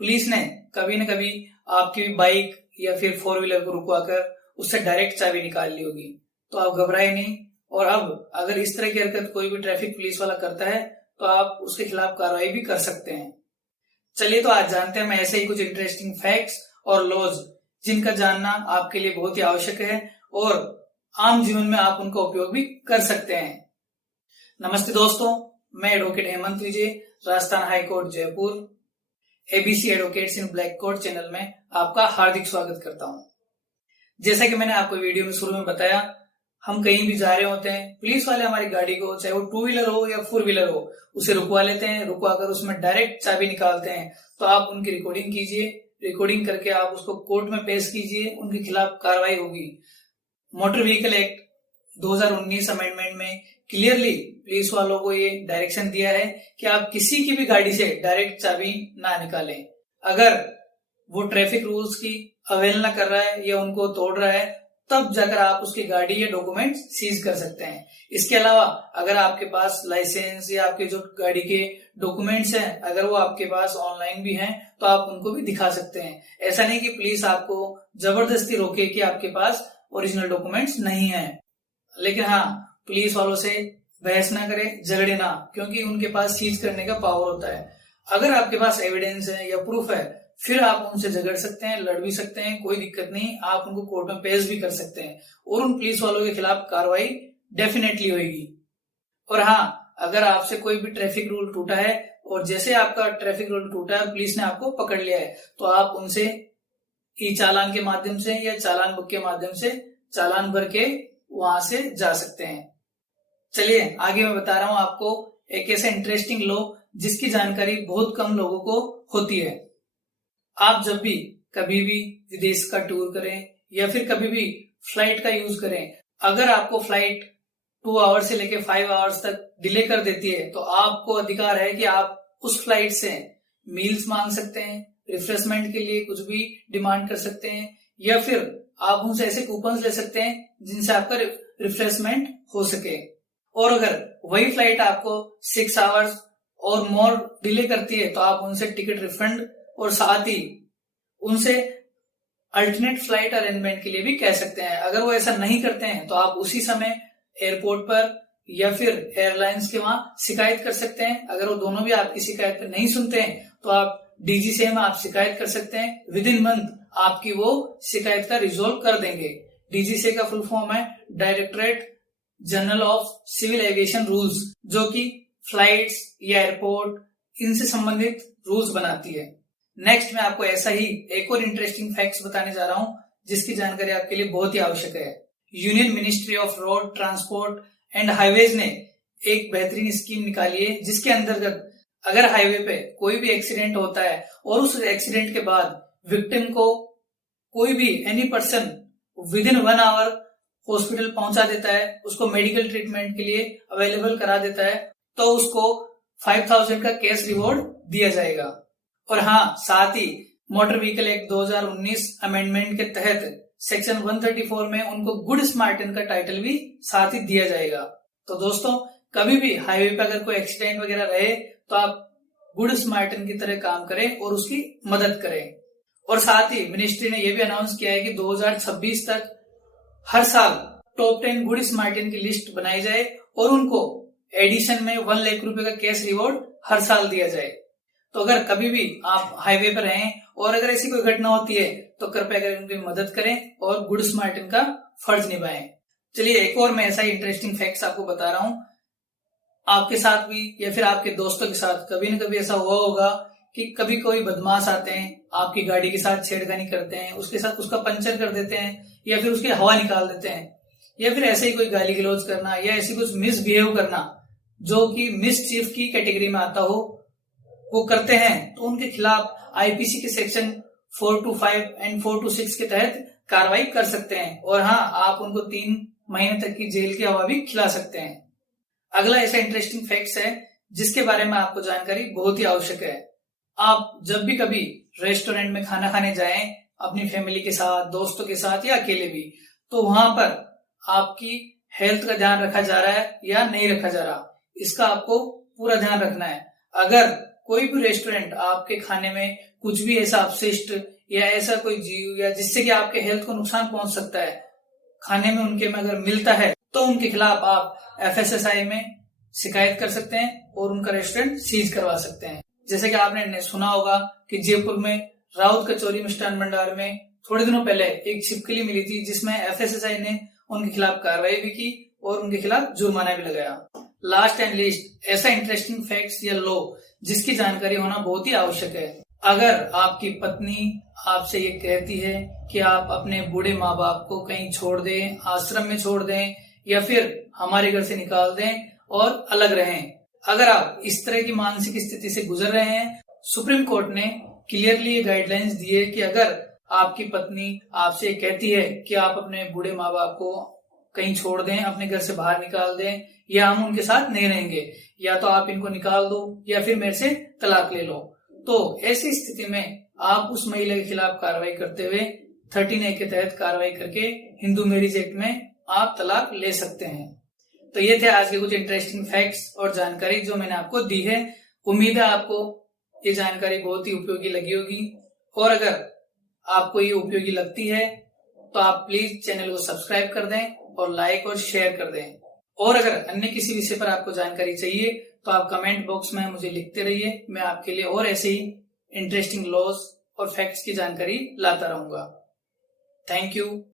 Police ने कभी न कभी आपकी बाइक या फिर फोर व्हीलर को रुकवाकर उससे डायरेक्ट चाबी निकाल ली होगी। तो आप घबराए नहीं, और अब अगर इस तरह की हरकत कोई भी ट्रैफिक पुलिस वाला करता है तो आप उसके खिलाफ कार्रवाई भी कर सकते हैं। चलिए तो आज जानते हैं हम ऐसे ही कुछ इंटरेस्टिंग फैक्ट्स और लॉज जिनका जानना आपके लिए बहुत ही आवश्यक है और आम जीवन में आप उनका उपयोग भी कर सकते हैं। नमस्ते दोस्तों, मैं advocate Hemant Vijay, Rajasthan high court Jaipur, ABC advocates in black court channel में आपका हार्दिक स्वागत करता हूं। जैसा कि मैंने आपको वीडियो में शुरू में बताया, हम कहीं भी जा रहे होते हैं, पुलिस वाले हमारी गाड़ी को, चाहे वो टू व्हीलर हो या फोर व्हीलर हो, उसे रुकवा लेते हैं। रुकवा कर उसमें डायरेक्ट चाबी निकालते हैं। तो आप उनकी रिकॉर्डिंग कीजिए, रिकॉर्डिंग करके आप उसको कोर्ट में पेश कीजिए, उनके खिलाफ कार्रवाई होगी। मोटर व्हीकल एक्ट 2019 अमेंडमेंट में क्लियरली पुलिस वालों को ये डायरेक्शन दिया है कि आप किसी की भी गाड़ी से डायरेक्ट चाबी ना निकालें। अगर वो ट्रैफिक रूल्स की अवहेलना कर रहा है या उनको तोड़ रहा है, तब जाकर आप उसकी गाड़ी या डॉक्यूमेंट सीज कर सकते हैं। इसके अलावा अगर आपके पास लाइसेंस या आपके जो गाड़ी के डॉक्यूमेंट्स हैं, अगर वो आपके पास ऑनलाइन भी हैं, तो आप उनको भी दिखा सकते हैं। ऐसा नहीं कि पुलिस आपको जबरदस्ती रोके कि आपके पास ओरिजिनल डॉक्यूमेंट्स नहीं है। लेकिन हाँ, पुलिस वालों से बहस ना करें, झगड़े ना, क्योंकि उनके पास सीज करने का पावर होता है। अगर आपके पास एविडेंस है या प्रूफ है, फिर आप उनसे झगड़ सकते हैं, लड़ भी सकते हैं, कोई दिक्कत नहीं। आप उनको कोर्ट में पेश भी कर सकते हैं और उन पुलिस वालों के खिलाफ कार्रवाई डेफिनेटली होगी। और हाँ, अगर आपसे कोई भी ट्रैफिक रूल टूटा है और जैसे आपका ट्रैफिक रूल टूटा है, पुलिस ने आपको पकड़ लिया है, तो आप उनसे ई चालान के माध्यम से या चालान बुक के माध्यम से चालान भर के वहां से जा सकते हैं। चलिए आगे मैं बता रहा हूं आपको एक ऐसा इंटरेस्टिंग लॉ जिसकी जानकारी बहुत कम लोगों को होती है। आप जब भी कभी भी विदेश का टूर करें या फिर कभी भी फ्लाइट का यूज करें, अगर आपको फ्लाइट 2 आवर्स से लेकर 5 आवर्स तक डिले कर देती है, तो आपको अधिकार है कि आप उस फ्लाइट से मील्स मांग सकते हैं, रिफ्रेशमेंट के लिए कुछ भी डिमांड कर सकते हैं, या फिर आप उनसे ऐसे कूपन ले सकते हैं जिनसे आपका रिफ्रेशमेंट हो सके। और अगर वही फ्लाइट आपको 6 आवर्स और मोर डिले करती है, तो आप उनसे टिकट रिफंड और साथ ही उनसे अल्टरनेट फ्लाइट अरेंजमेंट के लिए भी कह सकते हैं। अगर वो ऐसा नहीं करते हैं, तो आप उसी समय एयरपोर्ट पर या फिर एयरलाइंस के वहां शिकायत कर सकते हैं। अगर वो दोनों भी आपकी शिकायत पर नहीं सुनते हैं, तो आप डीजीसीए में आप शिकायत कर सकते हैं। विद इन मंथ आपकी वो शिकायत का रिजोल्व कर देंगे। डीजीसीए का फुल फॉर्म है directorate general of civil aviation rules, जो कि फ्लाइट्स या एयरपोर्ट इनसे संबंधित रूल्स बनाती है। नेक्स्ट मैं आपको ऐसा ही एक और इंटरेस्टिंग फैक्ट्स बताने जा रहा हूं जिसकी जानकारी आपके लिए बहुत ही आवश्यक है। Union ministry of road transport and highways ने एक बेहतरीन स्कीम निकाली है, जिसके अंतर्गत अगर हाईवे पे कोई भी एक्सीडेंट होता है और उस एक्सीडेंट के बाद विक्टिम को कोई भी any person within 1 hour hospital पहुंचा देता है, उसको मेडिकल ट्रीटमेंट के लिए अवेलेबल करा देता है, तो उसको 5000 का कैश रिवॉर्ड दिया जाएगा। और हाँ, साथ ही मोटर व्हीकल एक्ट 2019 अमेंडमेंट के तहत सेक्शन 134 में उनको गुड स्मार्टन का टाइटल भी साथ ही दिया जाएगा। तो दोस्तों, कभी भी हाईवे पे अगर कोई एक्सीडेंट वगैरह रहे, तो आप गुड स्मार्टन की तरह काम करें और उसकी मदद करें। और साथ ही मिनिस्ट्री ने यह भी अनाउंस किया है कि 2026 तक हर साल टॉप 10 गुड स्मार्टन की लिस्ट बनाई जाए और उनको एडिशन में 1 लाख रुपए का कैश रिवॉर्ड हर साल दिया जाए। तो अगर कभी भी आप हाईवे पर रहें और अगर ऐसी कोई घटना होती है, तो कृपया कर उनकी मदद करें और गुड स्मार्टन का फर्ज निभाएं। चलिए एक और मैं ऐसा ही इंटरेस्टिंग फैक्ट्स आपको बता रहा हूं। आपके साथ भी या फिर आपके दोस्तों के साथ कभी न कभी ऐसा हुआ होगा कि कभी कोई बदमाश आते हैं, आपकी गाड़ी के साथ छेड़खानी करते हैं, उसके साथ उसका पंचर कर देते हैं या फिर उसकी हवा निकाल देते हैं, या फिर ऐसे ही कोई गाली गलौज करना या ऐसी कुछ मिसबिहेव करना जो कि मिसचीफ की कैटेगरी में आता हो, वो करते हैं। तो उनके खिलाफ आईपीसी के सेक्शन 425 एंड 426 के तहत कार्रवाई कर सकते हैं। और हाँ, आप उनको 3 महीने तक की जेल की हवा भी खिला सकते हैं। अगला ऐसा इंटरेस्टिंग फैक्ट्स है जिसके बारे में आपको जानकारी बहुत ही आवश्यक है। आप जब भी कभी रेस्टोरेंट में खाना खाने जाएं, अपनी फैमिली के साथ, दोस्तों के साथ या अकेले भी, तो वहां पर आपकी हेल्थ का ध्यान रखा जा रहा है या नहीं रखा जा रहा, इसका आपको पूरा ध्यान रखना है। अगर कोई भी रेस्टोरेंट आपके खाने में कुछ भी ऐसा अपशिष्ट या ऐसा कोई जीव या जिससे कि आपके हेल्थ को नुकसान पहुंच सकता है खाने में उनके में अगर मिलता है, तो उनके खिलाफ आप FSSAI में शिकायत कर सकते हैं और उनका रेस्टोरेंट सीज करवा सकते हैं। जैसे कि आपने सुना होगा कि जयपुर में राउत कचौरी मिष्ठान भंडार में थोड़े दिनों पहले एक छिपकली मिली थी, जिसमें FSSAI ने उनके खिलाफ कार्रवाई भी की और उनके खिलाफ जुर्माना भी लगाया। लास्ट एंड लीस्ट, ऐसा इंटरेस्टिंग फैक्ट्स या लॉ जिसकी जानकारी होना बहुत ही आवश्यक है। अगर आपकी पत्नी आपसे ये कहती है कि आप अपने बूढ़े माँ बाप को कहीं छोड़ दें, आश्रम में छोड़ दें या फिर हमारे घर से निकाल दें और अलग रहें, अगर आप इस तरह की मानसिक स्थिति से गुजर रहे हैं, सुप्रीम कोर्ट ने क्लियरली ये गाइडलाइंस दी है कि अगर आपकी पत्नी आपसे कहती है कि आप अपने बूढ़े माँ बाप को कहीं छोड़ दें, अपने घर से बाहर निकाल दें या हम उनके साथ नहीं रहेंगे, या तो आप इनको निकाल दो या फिर मेरे से तलाक ले लो, तो ऐसी स्थिति में आप उस महिला के खिलाफ कार्रवाई करते हुए 13A के तहत कार्रवाई करके हिंदू मैरिज एक्ट में आप तलाक ले सकते हैं। तो ये थे आज के कुछ इंटरेस्टिंग फैक्ट्स और जानकारी जो मैंने आपको दी है। उम्मीद है आपको ये जानकारी बहुत ही उपयोगी लगी होगी, और अगर आपको ये उपयोगी लगती है तो आप प्लीज चैनल को सब्सक्राइब कर दें और लाइक और शेयर कर दें। और अगर अन्य किसी विषय पर आपको जानकारी चाहिए तो आप कमेंट बॉक्स में मुझे लिखते रहिए, मैं आपके लिए और ऐसे ही इंटरेस्टिंग लॉज और फैक्ट्स की जानकारी लाता रहूंगा। Thank you.